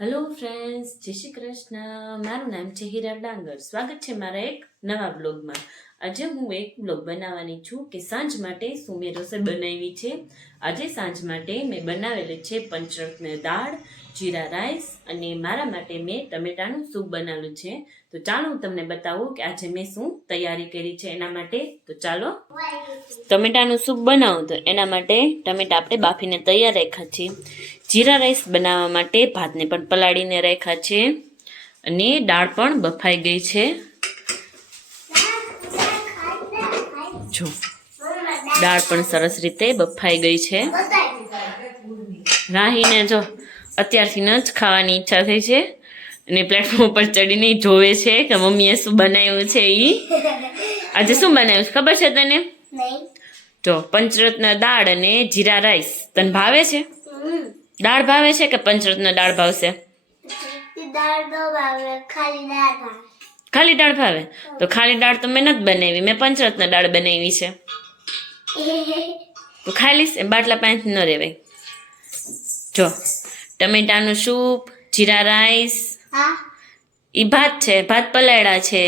Hello friends, જય શ્રી કૃષ્ણ. મારું નામ છે હીરા ડાંગર. સ્વાગત છે મારા એક નવા બ્લોગમાં. આજે હું એક બ્લોગ બનાવવાની છું કે સાંજ માટે શું મેં રસોઈ બનાવી છે. આજે સાંજ માટે મેં બનાવેલી છે પંચરત્ન દાળ, જીરા રાઈસ અને મારા માટે મેં ટમેટાનું સૂપ બનાવેલું છે. તો ચાલો હું તમને બતાવું કે આજે મેં શું તૈયારી કરી છે એના માટે. તો ચાલો ટમેટાનું સૂપ બનાવું તો એના માટે ટમેટા આપણે બાફીને તૈયાર રાખ્યા છે. જીરા રાઈસ બનાવવા માટે ભાતને પણ પલાળીને રાખ્યા છે અને દાળ પણ બફાઈ ગઈ છે. જો દાળ પણ સરસ રીતે બફાઈ ગઈ છે. રાહીને જો અત્યારથી જ ખાવાની ઈચ્છા થઈ છે અને પ્લેટફોર્મ ઉપર ચડીને જોવે છે કે મમ્મીએ શું બનાવ્યું છે. આજે શું બનાવ્યું છે ખબર છે તને? જો પંચરત્ન દાળ અને જીરા રાઈસ. તને ભાવે છે? દાળ ભાવે છે કે પંચરત્ન દાળ ભાવશે? ખાલી દાળ ભાવે? તો ખાલી દાળ તો મેં નથી બનાવી, મેં પંચરત્ન દાળ બનાવી છે. તો ખાઈ લઈશ, બાટલા પાણીથી ન રહેવાય. જો ટમેટાનું સૂપ, જીરા રાઈસ, ઈ ભાત છે, ભાત પલાળ્યા છે.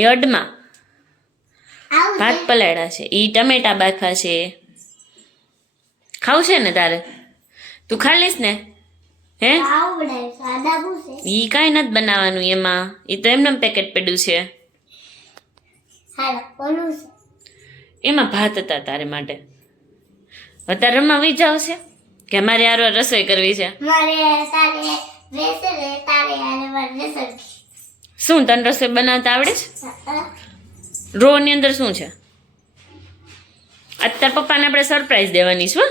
એ અડમાં ભાત પલાળ્યા છે, ઈ ટમેટા બાફા છે. ખાવું છે ને તારે? તું ખા લઈશ ને? હે ઈ કાંઈ નથી બનાવવાનું એમાં, ઈ તો એમને પેકેટ પડ્યું છે. એમાં ભાત હતા તારે માટે. અત્યારે રમવા વહી જાવ છે કે મારે આરો રસોઈ કરવી છે? શું તને રસોઈ બનાવતા આવડે છે? રો ની અંદર શું છે? અત્યારે પપ્પાને આપણે સરપ્રાઈઝ દેવાની છે.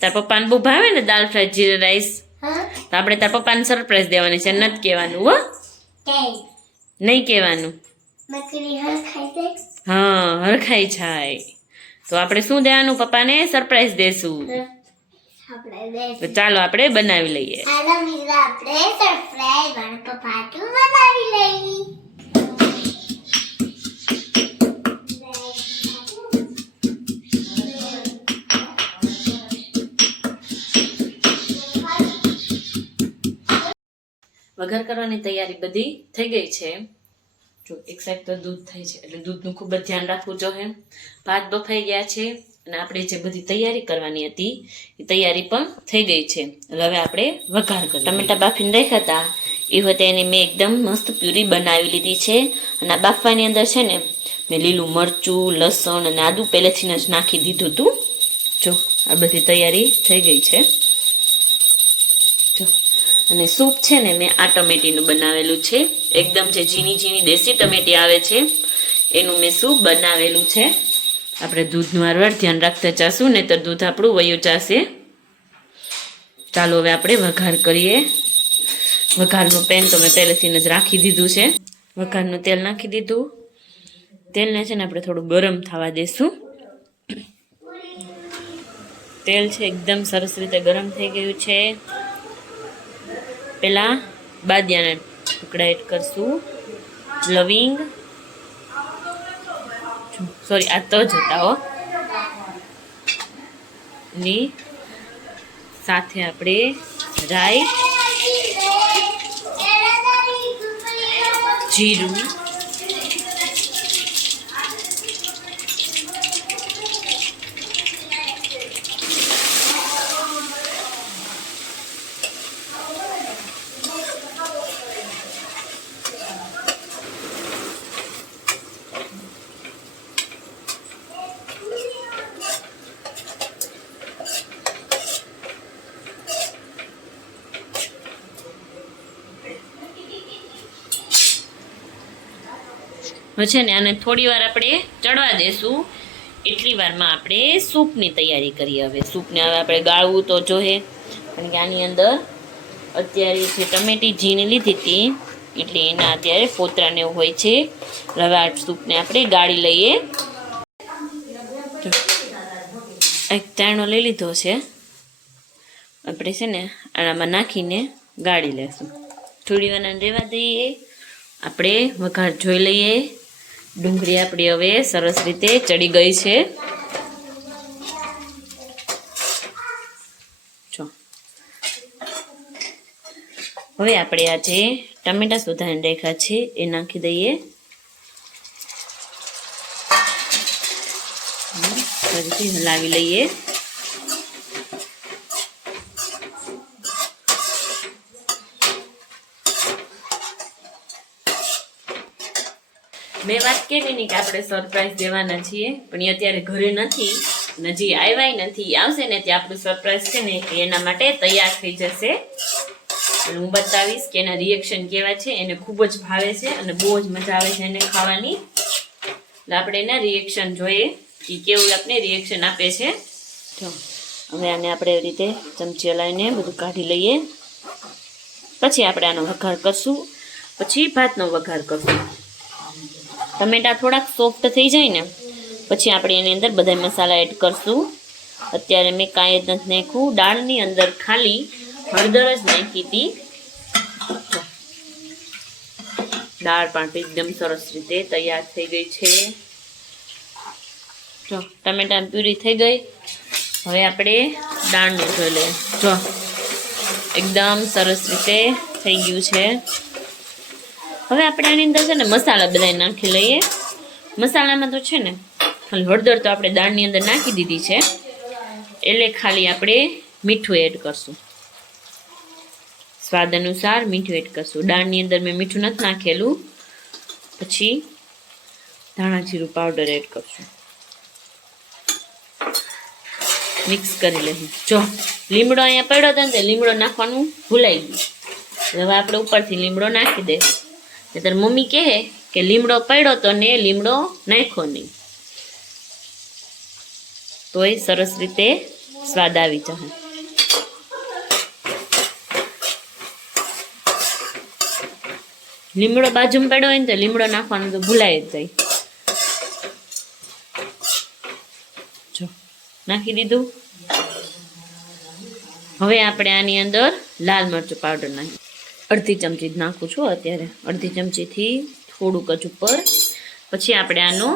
તાર પપ્પાને બહુ ભાવે ને દાળ ફ્રાય જીરા રાઈસ, તો આપણે તાર પપ્પાને સરપ્રાઈઝ દેવાની છે. નથી કહેવાનું હો, નહીં કહેવાનું. હા, હરખાઈ જાય તો આપણે શું દેવાનું? પપ્પાને સરપ્રાઈઝ દેશું. તો ચાલો આપણે બનાવી લઈએ. વઘાર કરવાની તૈયારી બધી થઈ ગઈ છે. જો એક સાઈડ તો દૂધ થાય છે એટલે દૂધનું ખૂબ જ ધ્યાન રાખવું જોઈએ. ભાત બફાઈ ગયા છે અને આપણે જે બધી તૈયારી કરવાની હતી એ તૈયારી પણ થઈ ગઈ છે. હવે આપણે વઘાર કરીએ. ટમેટા બાફીને રાખ્યા હતા એ વખતે એની મેં એકદમ મસ્ત પ્યુરી બનાવી લીધી છે. અને આ બાફવાની અંદર છે ને મેં લીલું મરચું, લસણ અને આદું પહેલેથી જ નાખી દીધું હતું. જો આ બધી તૈયારી થઈ ગઈ છે. જો અને સૂપ છે ને મેં આ ટમેટીનું બનાવેલું છે. એકદમ જે ઝીણી ઝીણી દેશી ટમેટી આવે છે એનું મેં સૂપ બનાવેલું છે. આપણે દૂધનું વારવાર ધ્યાન રાખતા જાશું ને તો દૂધ આપણું વયું જશે. ચાલો હવે આપણે વઘાર કરીએ. વઘારનું પેન તો મેં પહેલેથી જ રાખી દીધું છે. વઘારનું તેલ નાખી દીધું. તેલને છે ને આપણે થોડું ગરમ થવા દઈશું. તેલ છે એકદમ સરસ રીતે ગરમ થઈ ગયું છે. પેલા બાદિયાના ટુકડા એડ કરશું, લવિંગ, સોરી આ તજ હતા હો, ની સાથે આપણે રાઈ, જીરું, છે ને આને થોડી વાર આપણે ચડવા દેશું. એટલી વારમાં આપણે સૂપની તૈયારી કરીએ. હવે સૂપને હવે આપણે ગાળવું તો જોઈએ, કારણ કે આની અંદર અત્યારે જે ટમેટી ઝીણી લીધી હતી એટલે એના અત્યારે ફોતરાને એવું હોય છે. હવે આ સૂપને આપણે ગાળી લઈએ. એક ચાયણો લઈ લીધો છે, આપણે છે ને આનામાં નાખીને ગાળી લેશું. થોડી વાર રહેવા દઈએ. આપણે વઘાર જોઈ લઈએ. ડુંગળી આપણી હવે સરસ રીતે ચડી ગઈ છે. જો હવે આપણે આ જે ટામેટા સુધારીને રાખ્યા છે એ નાખી દઈએ. ફરીથી હલાવી લઈએ. મેં વાત કરી ને કે આપણે સરપ્રાઈઝ દેવાના છીએ, પણ એ અત્યારે ઘરે નથી, હજી આવ્યા નથી. આવશે ને ત્યાં આપણું સરપ્રાઈઝ છે ને એના માટે તૈયાર થઈ જશે. હું બતાવીશ કે એના રિએક્શન કેવા છે. એને ખૂબ જ ભાવે છે અને બહુ જ મજા આવે છે એને ખાવાની. એટલે આપણે એના રિએક્શન જોઈએ કે કેવું આપણે રિએક્શન આપે છે. જો હવે આને આપણે એવી રીતે ચમચી હલાવીને બધું કાઢી લઈએ. પછી આપણે આનો વઘાર કરશું. પછી ભાતનો વઘાર કરશું. ટમેટા થોડાક સોફ્ટ થઈ જાય ને પછી આપણે એની અંદર બધા મસાલા એડ કરશું. અત્યારે મેં કાંઈ જ નથી નાખ્યું. દાળની અંદર ખાલી હળદર જ નાખી હતી. દાળ પણ એકદમ સરસ રીતે તૈયાર થઈ ગઈ છે. જો ટમેટાની પ્યુરી થઈ ગઈ. હવે આપણે દાળનું જોઈ લઈએ. જો એકદમ સરસ રીતે થઈ ગયું છે. હવે આપણે આની અંદર છે ને મસાલા બધા નાખી લઈએ. મસાલામાં તો છે ને ખાલી હળદર તો આપણે દાળની અંદર નાખી દીધી છે, એટલે ખાલી આપણે મીઠું એડ કરશું. સ્વાદ અનુસાર મીઠું એડ કરશું. દાળની અંદર મેં મીઠું નથી નાખેલું. પછી ધાણા જીરું પાવડર એડ કરશું. મિક્સ કરી લઈએ. જો લીમડો અહીંયા પડ્યો હતો ને તે લીમડો નાખવાનું ભૂલાઈ ગયું. હવે આપણે ઉપરથી લીમડો નાખી દે. ત્યારે મમ્મી કહે કે લીમડો પડ્યો તો ને લીમડો નાખ્યો નહીં, તોય સરસ રીતે સ્વાદ આવી જશે. લીમડો બાજુમાં પડ્યો હોય ને તો લીમડો નાખવાનું તો ભૂલાય જ જાય. જો નાખી દીધું. હવે આપણે આની અંદર લાલ મરચું પાવડર નાખી અડધી ચમચી જ નાખું છું અત્યારે. અડધી ચમચીથી થોડુંક જ ઉપર. પછી આપણે આનો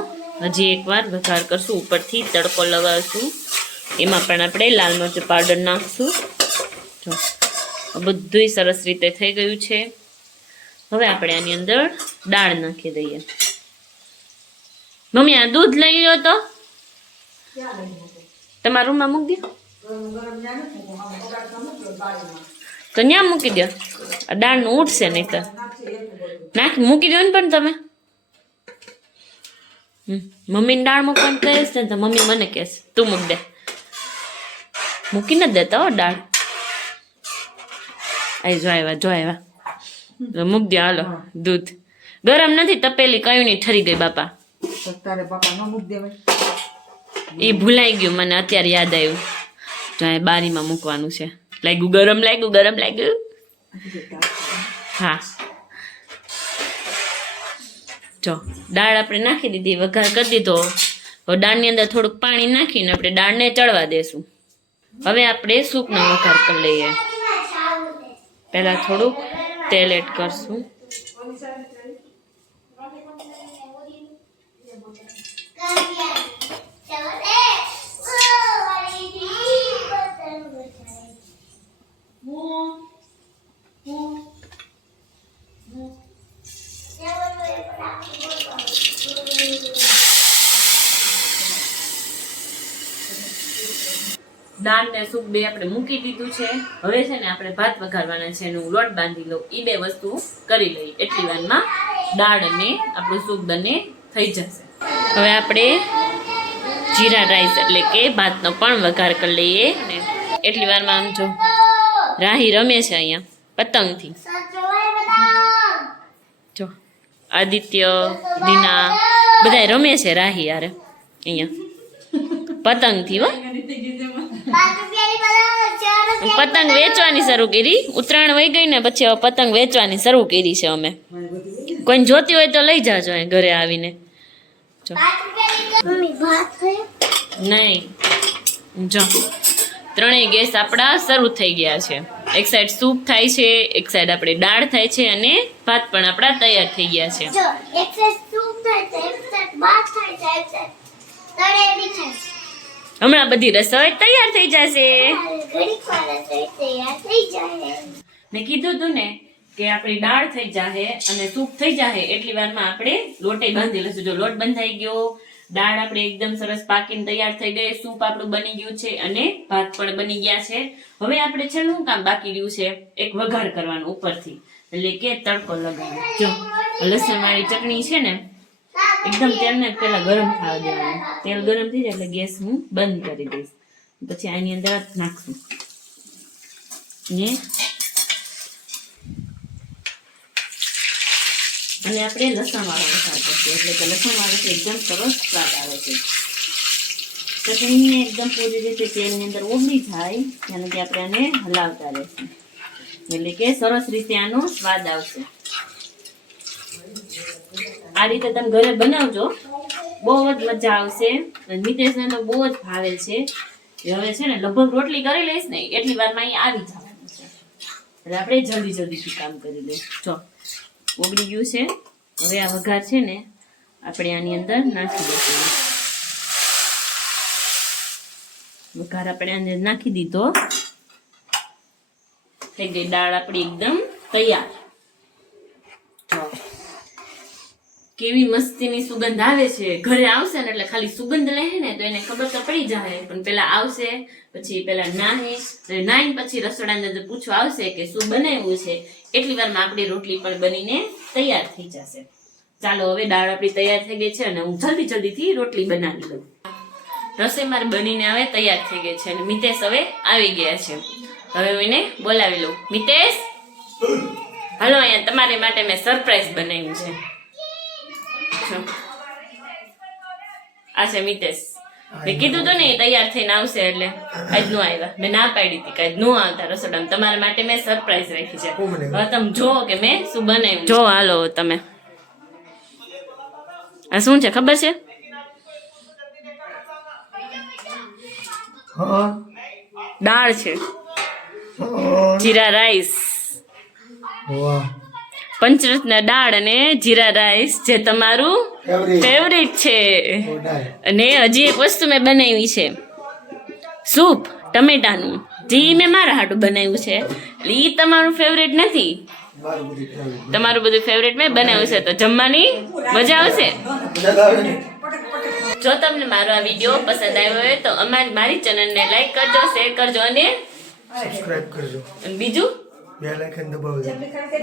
હજી એકવાર વઘાર કરશું. ઉપરથી તડકો લગાવશું. એમાં પણ આપણે લાલ મરચું પાવડર નાખશું. જો બધુંય સરસ રીતે થઈ ગયું છે. હવે આપણે આની અંદર દાળ નાખી દઈએ. મમ્મી આ દૂધ લઈ લો તો તમારા રૂમમાં મૂકી દો. તો ત્યાં મૂકી દો. આ દાળનું ઉઠશે નહીં તો નાખી મૂકી દો ને. પણ તમે મમ્મીને દાળ મૂકવાનું કહીશ ને તો મમ્મી મને કહેશે તું મૂક દે. મૂકી નથી દેતા હો દાળ. આ જો આવ્યા મૂક દો. હાલો દૂધ ગરમ નથી તપેલી કયું નહીં ઠરી ગઈ બાપા. એ ભૂલાઈ ગયું મને અત્યારે યાદ આવ્યું. જો બારીમાં મૂકવાનું છે. ગરમ લાગ્યું. હા જો દાળ આપણે નાખી દીધી, વઘાર કરી દીધો. હવે દાળની અંદર થોડુંક પાણી નાખીને આપણે દાળને ચડવા દેશું. હવે આપણે સૂપનો વઘાર કરી લઈએ. પહેલા થોડુંક તેલ એડ કરશું. દાળ ને સૂપ બે આપણે મૂકી દીધું છે. હવે છે ને આપણે ભાત વઘારવાના છે. એનું લોટ બાંધી લો. એ બે વસ્તુ કરી લઈએ. એટલી વારમાં દાળ અને આપણું સૂપ બંને થઈ જશે. હવે આપણે જીરા રાઈસ એટલે કે ભાતનો પણ વઘાર કરી લઈએ. એટલી વારમાં આમ જો રાહી રમે છે અહીંયા પતંગથી. જો આદિત્ય દીના બધા રમે છે રાહી યાર અહીંયા પતંગથી. હો પતંગ વેચવાની શરૂ કરી. ઉત્તરાયણ વહી ગઈ ને પછી હવે પતંગ વેચવાની શરૂ કરી છે અમે. કોઈને જોતી હોય તો લઈ જાજો ઘરે આવીને. નહીં જો ત્રણેય ગેસ આપણા શરૂ થઈ ગયા છે. એક સાઈડ સૂપ થાય છે, એક સાઈડ આપણે દાળ થાય છે અને ભાત પણ આપણા તૈયાર થઈ ગયા છે. હમણાં બધી રસોઈ તૈયાર થઈ જશે. મેં કીધું તું ને કે આપણી દાળ થઈ જાહે અને સૂપ થઈ જાહે એટલી વારમાં આપણે લોટે બાંધી લઈશું. જો લોટ બંધાઈ ગયો, દાળ આપણે એકદમ સરસ પાકીને તૈયાર થઈ ગઈ, સૂપ આપણું બની ગયું છે અને ભાત પણ બની ગયા છે. હવે આપણે છેલ્લું કામ બાકી રહ્યું છે, એક વઘાર કરવાનું ઉપરથી, એટલે કે તડકો લગાવવાનો. જો લસણ વાળી ચટણી છે ને, એકદમ તેલને પેલા ગરમ થવા દેવાનું. તેલ ગરમ થઈ જાય એટલે ગેસ હું બંધ કરી દઈશ. પછી આની અંદર નાખશું ને અને આપણે લસણ વાળો વઘાર કરશું, એટલે કે લસણ વાળો એકદમ સરસ સ્વાદ આવે છે. ચટણીને એકદમ પૂરી રીતે તેલની અંદર ઓગળી જાય અને કે આપણે આને હલાવતા રહેશું, એટલે કે સરસ રીતે આનો સ્વાદ આવશે. આ રીતે તમે ઘરે બનાવજો, બહુ જ મજા આવશે. મિતેશને તો બહુ જ ભાવે છે. હવે છે ને લગભગ રોટલી કરી લઈશ ને એટલી વારમાં અહીં આવી જવાનું છે, એટલે આપણે જલ્દીથી કામ કરી લઈશું. જો ઓગળી ગયું છે. હવે આ વઘાર છે ને આપણે આની અંદર નાખી દઈશું. વઘાર આપણે આની અંદર નાખી દીધો, થઈ ગઈ દાળ આપણી એકદમ તૈયાર. કેવી મસ્તીની સુગંધ આવે છે. ઘરે આવશે ને એટલે ખાલી સુગંધ લે ને તો એને ખબર તો પડી જાય, પણ પેલા આવશે, પછી પેલા નાહીને પછી રસોડાની અંદર પૂછવા આવશે કે શું બનાવ્યું છે, એટલી વારમાં આપણી રોટલી પણ બનીને તૈયાર થઈ જશે. ચાલો હવે દાળ આપણી તૈયાર થઈ ગઈ છે અને હું જલ્દીથી રોટલી બનાવી લઉં. રસોઈ મારી બનીને હવે તૈયાર થઈ ગઈ છે અને મિતેશ હવે આવી ગયા છે. હવે હું એને બોલાવી લઉં. મિતેશ, હાલો, અહીંયા તમારી માટે મેં સરપ્રાઈઝ બનાવ્યું છે. આ છે મિતેશ. મેં કીધું તો ને તૈયાર થઈને આવશે, એટલે આજ નો આવ્યા. મેં ના પાડી હતી કે આજ નો આવતા રસોડામાં. તમારા માટે મેં સરપ્રાઈઝ રાખી છે. હવે તમે જો કે મેં શું બનાવ્યું. જો હાલો તમે, આ શું છે ખબર છે? દાળ છે, જીરા રાઈસ. પંચરત્ન દાળ અને જીરા રાઈસ, જે તમારું ફેવરિટ છે. અને હજી એક વસ્તુ મેં બનાવી છે, સૂપ ટમેટાનું, જે મેં મારા હાટું બનાવ્યું છે. એટલે એ તમારું ફેવરિટ નથી, તમારું બધું ફેવરિટ મેં બનાવ્યું છે. તો જમવાની મજા આવશે. જો તમને મારો આ વિડીયો પસંદ આવ્યો હોય તો મારી ચેનલને લાઈક કરજો, શેર કરજો અને સબસ્ક્રાઇબ કરજો. અને બીજું બેલ આઇકન દબાવજો.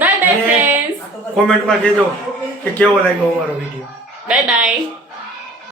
Bye bye friends. કોમેન્ટમાં કહેજો કે કેવો લાગ્યો અમારો વિડીયો. Bye bye.